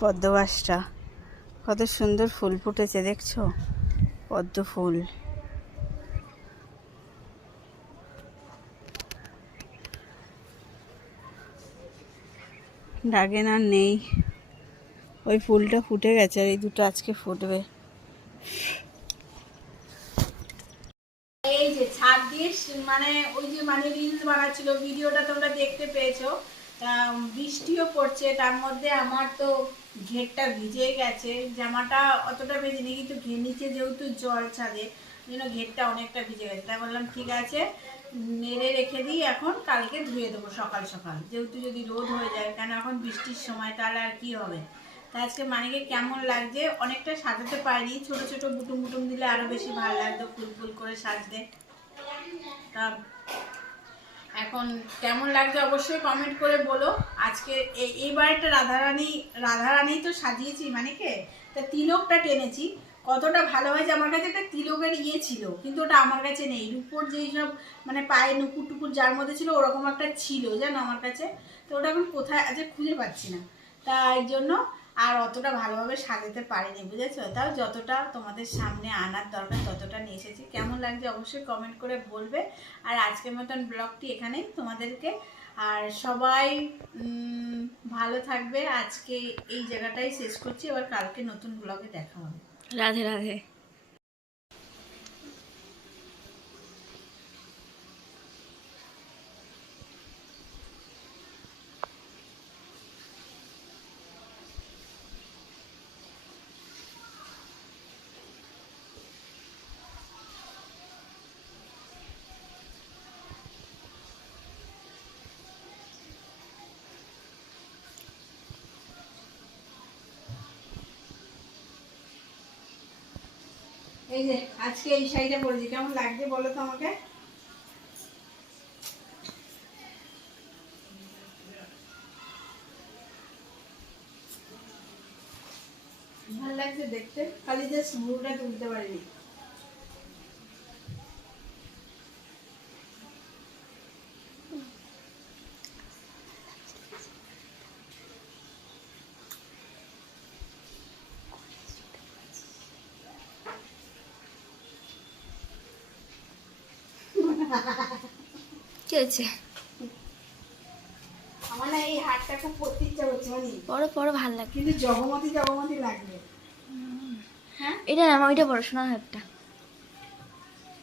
পদ্মবাসটা। কত সুন্দর ফুল ফুটেছে, দেখছ? পদ্ম ফুল। ডাগেন আর নেই। ওই ফুলটা ফুটে গেছে আর এই দুটো আজকে ফুটবে। এই যে ছাদ দিয়ে মানে ওই যে মানে রিলস বানাচ্ছিল, ভিডিওটা তোমরা দেখতে পেয়েছ। তা বৃষ্টিও পড়ছে, তার মধ্যে আমার তো ঘেরটা ভিজে গেছে, জামাটা অতটা ভেজেনি কিন্তু ঘের নিচে যেহেতু জল ছাদে জন্য ঘেরটা অনেকটা ভিজে গেছে। তাই বললাম, ঠিক আছে নেড়ে রেখে দিই, এখন কালকে ধুয়ে দেবো সকাল সকাল। যেহেতু যদি রোদ হয়ে যায়, কেন এখন বৃষ্টির সময়, তাহলে আর কি হবে? তা আজকে মানিকে কেমন লাগছে? অনেকটা সাজাতে পারিনি, ছোট ছোট বুটুম বুটুম দিলে আরও বেশি ভালো লাগতো, ফুল ফুল করে সাজতে। তা এখন কেমন লাগছে অবশ্যই কমেন্ট করে বলো। আজকে এই এইবার একটা রাধারানী রাধারানী তো সাজিয়েছি মানে কে তা তিলকটা টেনেছি। কতটা ভালো হয়েছে আমার কাছে একটা তিলকের ইয়ে ছিল, কিন্তু ওটা আমার কাছে নেই। রূপোর যেই সব মানে পায়ে নুকুর টুকুর যার মধ্যে ছিল, ওরকম একটা ছিল, জানো আমার কাছে। তো ওটা এখন কোথায় আছে খুঁজে পাচ্ছি না। তাই জন্য আর অতটা ভালোভাবে সাজাতে পারিনি, বুঝেছ? তাও যতটা তোমাদের সামনে আনার দরকার, ততটা নিয়ে এসেছি। কেমন লাগছে অবশ্যই কমেন্ট করে বলবে। আর আজকের মতন ব্লগটি এখানেই তোমাদেরকে। আর সবাই ভালো থাকবে। আজকে এই জায়গাটাই শেষ করছি। এবার কালকে নতুন ব্লগে দেখা হবে। রাধে রাধে। এই যে, আজকে এই শাড়িটা পরেছি। কেমন লাগছে বলো তো আমাকে? ভালো লাগছে দেখতে। খালি জাস্ট ভুলটা তুলতে পারিনি। কি হয়েছে? আমার না এই হারটা খুব পরতে ইচ্ছা করছে মানে বড় বড় ভালো লাগে কিন্তু জগমতি জগমতি লাগবে হ্যাঁ? এটা না ওইটা বড় সোনার হারটা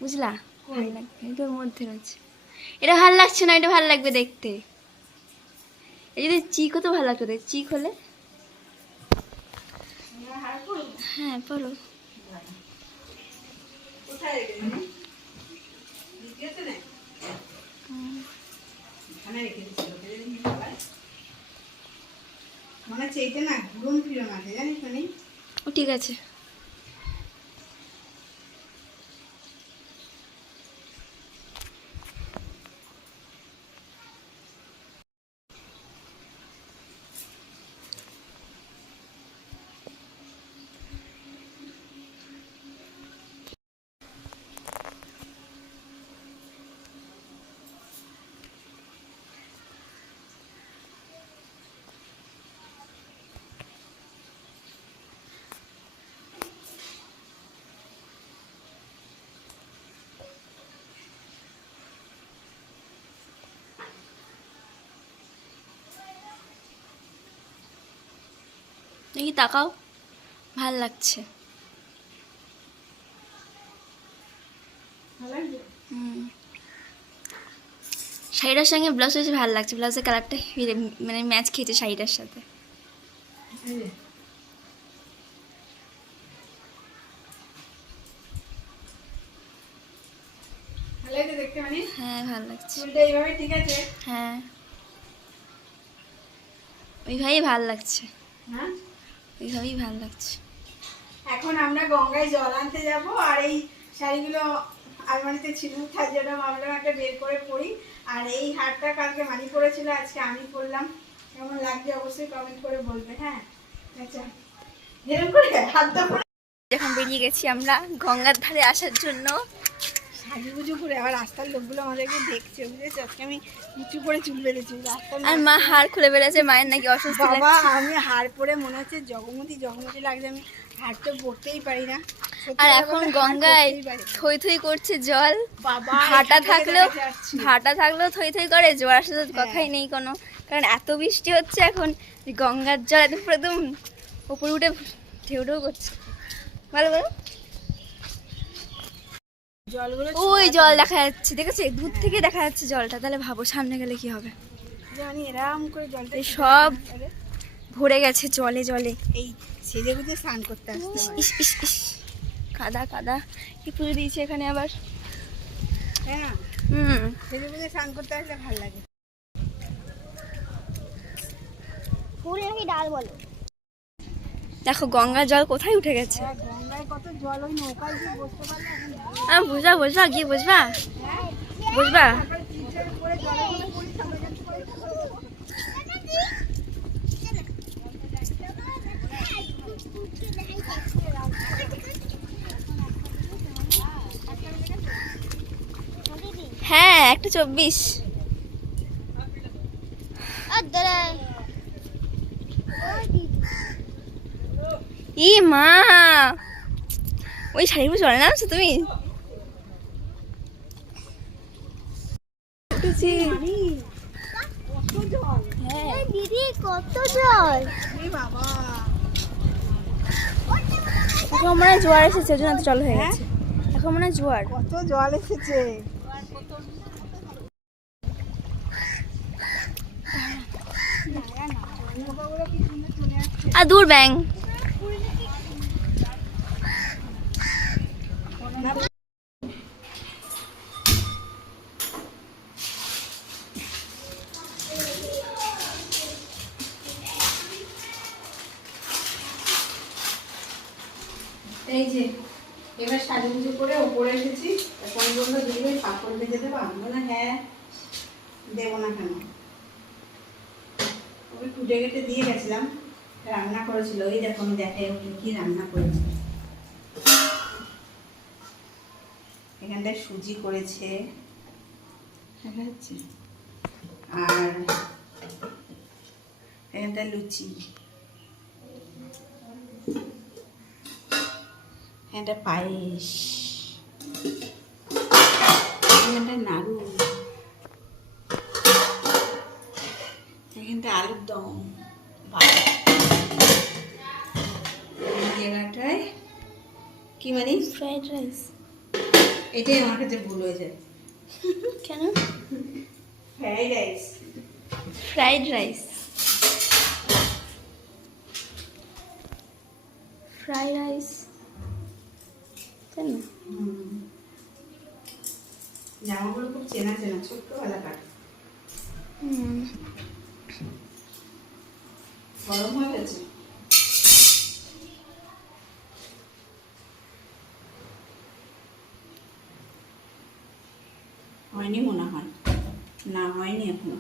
বুঝলা? ভালো লাগবে এটার মধ্যে রয়েছে। এটা ভালো লাগছে না এটা ভালো লাগবে দেখতে। এই যদি চিকও তো ভালো লাগতো চিক হলে। হার করব হ্যাঁ কোথায় ঠিক আছে দেখি তাকাও। ভালো লাগছে। শাড়িটার সঙ্গে ব্লাউজ বেশি ভালো লাগছে। ব্লাউজের কালারটা মানে ম্যাচ খেয়েছে শাড়িটার সাথে। হ্যাঁ ভালো লাগছে। হ্যাঁ। ওইভাবেই ভালো লাগছে। হ্যাঁ? ওইভাবেই ভালো লাগছে। এখন আমরা গঙ্গায় জল আনতে যাব আর এই শাড়িগুলো আলমারিতে ছিল তার জন্য ভাবলাম একটা বের করে পরি। আর এই হারটা কালকে মানি পরেছিল আজকে আমি পরলাম। কেমন লাগছে অবশ্যই কমেন্ট করে বলবে হ্যাঁ? আচ্ছা। এরকম করে হাত যখন বেরিয়ে গেছি আমরা গঙ্গার ধারে আসার জন্য। সাজুগুজু করে আবার রাস্তার লোকগুলো আমাদেরকে দেখছে বুঝেছ? আজকে আমি করে চুল বেঁধেছি আর মা হাড় খুলে বেড়েছে মায়ের নাকি অসুস্থ বাবা আমি হাড় পরে মনে হচ্ছে জগমতি জগমতি লাগছে আমি হাড় তো পড়তেই পারি না। আর এখন গঙ্গায়। থই থই করছে জল। বাবা ভাটা থাকলেও ভাটা থাকলেও থই থই করে জোয়ার আসলে হ্যাঁ। কথাই নেই কোনো। কারণ এত বৃষ্টি হচ্ছে এখন গঙ্গার জল একদম পুরো একদম উপরে উঠে ঢেউ ঢেউ করছে। ভালো বলো ওই জল দেখা যাচ্ছে দেখেছ? দূর থেকে দেখা যাচ্ছে জলটা। তাহলে ভাবো সামনে গেলে কি হবে? জানি এরম করে জলটা সব ভরে গেছে জলে জলে। এই সেজে গুজে স্নান করতে হয়। কাদা কাদা। কি পুজো দিয়েছে এখানে আবার? তাই না? হুম। সেজে গুজে স্নান করতে আসলে ভালো লাগে। ফুল নাকি ডাল বলো? দেখো গঙ্গার জল কোথায় উঠে গেছে? হ্যাঁ, আহ, বুঝবা বুঝবা গিয়ে বুঝবা? বুঝবা? যাচ্ছি পড়ি। হ্যাঁ একটা চব্বিশ আর দাঁড়ায় ই মা। ওই শাড়িগুলো চলে নামছো তুমি? হ্যাঁ। দিদি কত জল। এখন মনে হয় জোয়ার এসেছে ওই জন্য জল হয়ে? গেছে। এখন মনে হয় জোয়ার। কত জল এসেছে। আর দূর ব্যাং। এই যে, এবার সাজুগুজু করে ওপরে এসেছি। এখন বলল, দিদি পাপড় ভেজে দেবো? আমি বললাম হ্যাঁ দেবো না কেন? ওই কুটে কেটে দিয়ে গেছিলাম। রান্না করেছিল। ওই দেখো, আমি দেখে ওকে কি রান্না করেছে। এখানটায় সুজি করেছে। আর এখানটায় লুচি। এটা পায়েস। এখানটা নাড়ু। এখানটা আলুর দম। জায়গাটায় কি মানে? Fried rice. এটাই আমার কাছে ভুল হয়ে যায় কেন? Fried rice fried rice fry rice তাই না জামাগুলো খুব চেনা চেনা ছোট্টবেলা কাট গরম হয়ে গেছে? হয়নি মনে হয়। না হয়নি এখনও।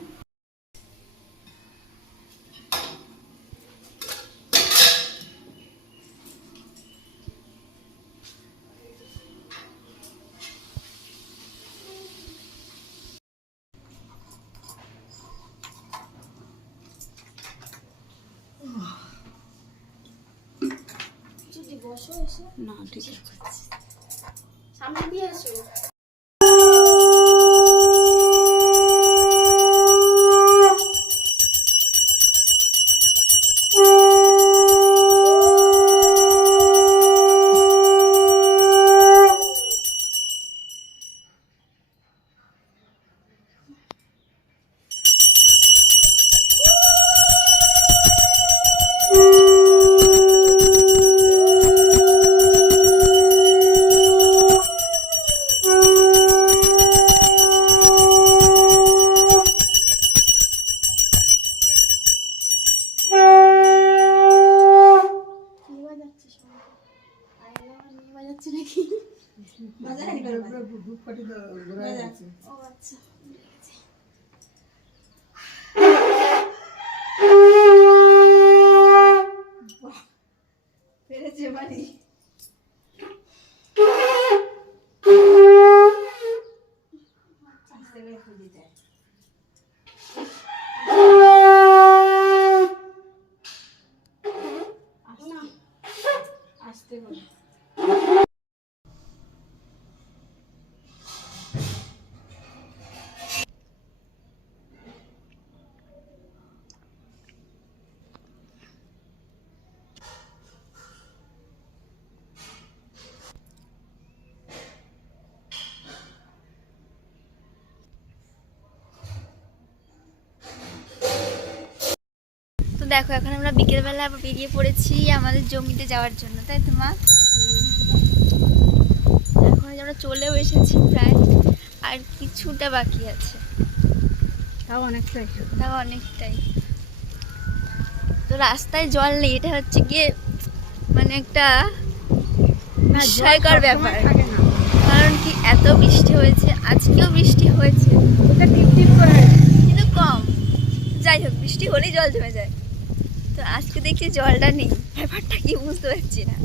না ঠিক আছে। সামনে দিয়ে আসো। দেখো এখন আমরা বিকেলবেলা আবার বেরিয়ে পড়েছি আমাদের জমিতে যাওয়ার জন্য তাই তো মা? এখন আমরা চলেও এসেছি প্রায় আর কিছুটা বাকি আছে। তাও অনেকটাই। তাও অনেকটাই। তো রাস্তায় জল নেই এটা হচ্ছে গিয়ে মানে একটা বিস্ময়কর ব্যাপার। কারণ কি এত বৃষ্টি হয়েছে আজকেও বৃষ্টি হয়েছে। কিন্তু কম। যাই হোক বৃষ্টি হলেই জল জমে যায়। আজকে দেখছি জলটা নেই। ব্যাপারটা কি বুঝতে পারছি না।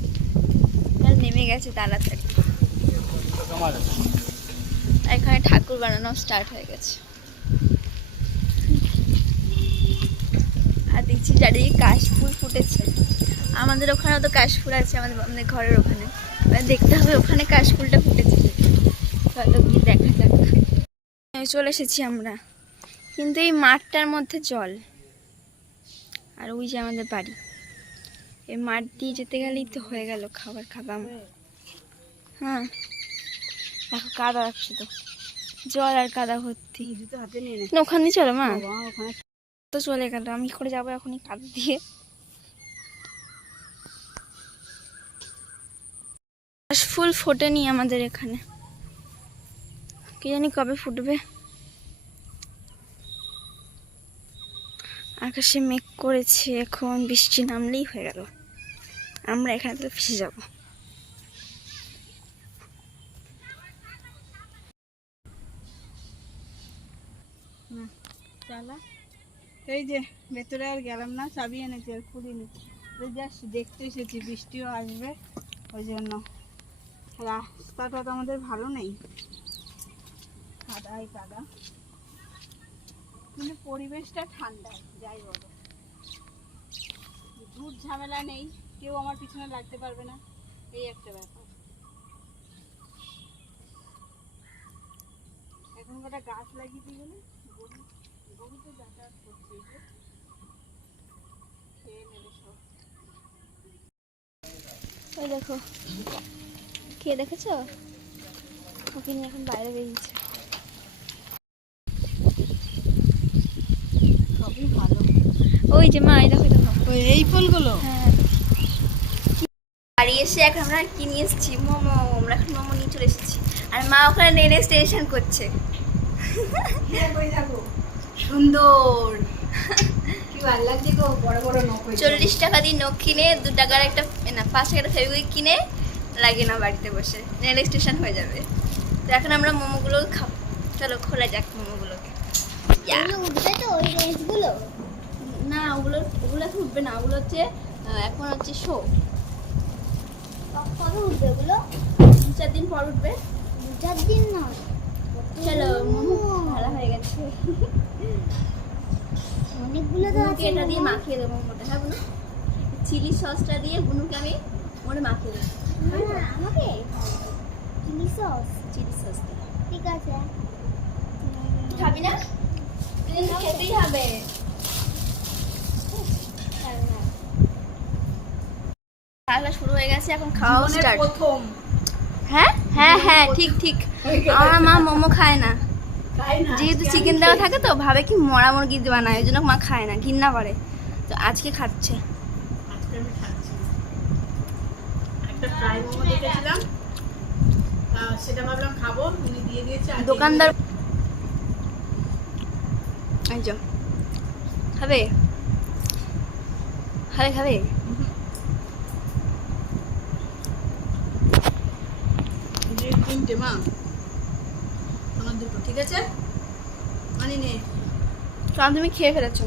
জল নেমে গেছে তাড়াতাড়ি। এখানে ঠাকুর বানানো স্টার্ট হয়ে গেছে। আর দেখছি চারিদিকে কাশফুল ফুটেছে। আমাদের ওখানেও তো কাশফুল আছে, আমাদের আমাদের ঘরের ওখানে। দেখতে হবে ওখানে কাশফুলটা ফুটেছে হয়তো দেখা যাক। চলে এসেছি আমরা। কিন্তু এই মাঠটার মধ্যে জল। আর ওই যে আমাদের বাড়ি। এই মাঠ দিয়ে যেতে গেলেই তো হয়ে গেল খাবার খাবা আমার হ্যাঁ দেখো কাদা শুধু জল আর কাদা ভর্তি। নে, ওখান দিয়ে চলো মা। তো চলে গেল, আমি কি করে যাব এখনই কাদা দিয়ে। ফুল ফোটেনি আমাদের এখানে। কি জানি কবে ফুটবে। আকাশে মেঘ করেছে, এখন বৃষ্টি নামলেই হয়ে গেল। আমরা এখানে তো ফেসে যাব। এই যে, ভেতরে আর গেলাম না, চাবি এনেছি আর খুলিনি জাস্ট দেখতে এসেছি, বৃষ্টিও আসবে। ওই জন্য। রাস্তাটা তো আমাদের ভালো নেই। কাদাই কাদা। কিন্তু পরিবেশটা ঠান্ডা, যাই বলো ঝুট ঝামেলা নেই, কেউ আমার পিছনে লাগতে পারবে না, এই একটা ব্যাপার। এখন কটা গাছ লাগিয়ে দিয়ে গেলে যাতায়াত করছে দেখো। কে দেখেছ? ওকে নিয়ে এখন বাইরে বেরিয়েছে সবই ভালো ওই যে মা এই দেখো দেখো। এই ফুলগুলো? হ্যাঁ। বাড়ি এসে এখন আমরা কি নিয়ে এসেছি? মোমো আমরা এখন মোমো নিয়ে চলে এসেছি। আর মা ওখানে নেনে স্টেশন করছে। সুন্দর। ভালো লাগছে গো বড় বড় নখ চল্লিশ টাকা দিয়ে নখ কিনে দু টাকার একটা এ না পাঁচ টাকার ফেবিকুইক কিনে লাগে না বাড়িতে বসে। রেল স্টেশন হয়ে যাবে। তো এখন আমরা মোমোগুলো খাব। চলো খোলা যাক মোমোগুলোকে। এগুলো উঠবে তো ওই রেঞ্জগুলো ওগুলো ওগুলো এখন উঠবে না ওগুলো হচ্ছে এখন হচ্ছে শো কবে উঠবে ওগুলো? দু চার দিন পর উঠবে। দু চার দিন নয় চলো মোমো ভালো হয়ে গেছে। অনেকগুলো তো আছে এটা দিয়ে। মাখিয়ে দেবো মোটা। হ্যাঁ বুনু? চিলি সসটা দিয়ে বুনুকে আমি মোটে মাখিয়ে দেবো। আমাকে চিলি সস। চিলি সস ঠিক আছে। খাবি না? খেতেই হবে। খাওয়া শুরু হয়ে গেছে এখন খাওয়া স্টার্ট প্রথম। হ্যাঁ? হ্যাঁ হ্যাঁ ঠিক ঠিক। আমার মা মোমো খায় না। যেহেতু চিকেন দেওয়া থাকে তো ভাবে কি মরা মুরগি না ওই জন্য মা খায় না ঘৃণা করে। তো আজকে খাচ্ছে। আজকে আমি খাচ্ছি। একটা ফ্রাই মোমো দেখেছিলাম আহ, সেটা ভাবলাম খাব উনি দিয়ে দিয়েছে আর দোকানদার এই যো খাবে খাবে খাবে দিয়ে তিনটে মা। আমার দুটো ঠিক আছে? মানে নে। কারণ তুমি খেয়ে ফেলেছো।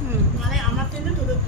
হুম। মানে আমার তিনটে তোদের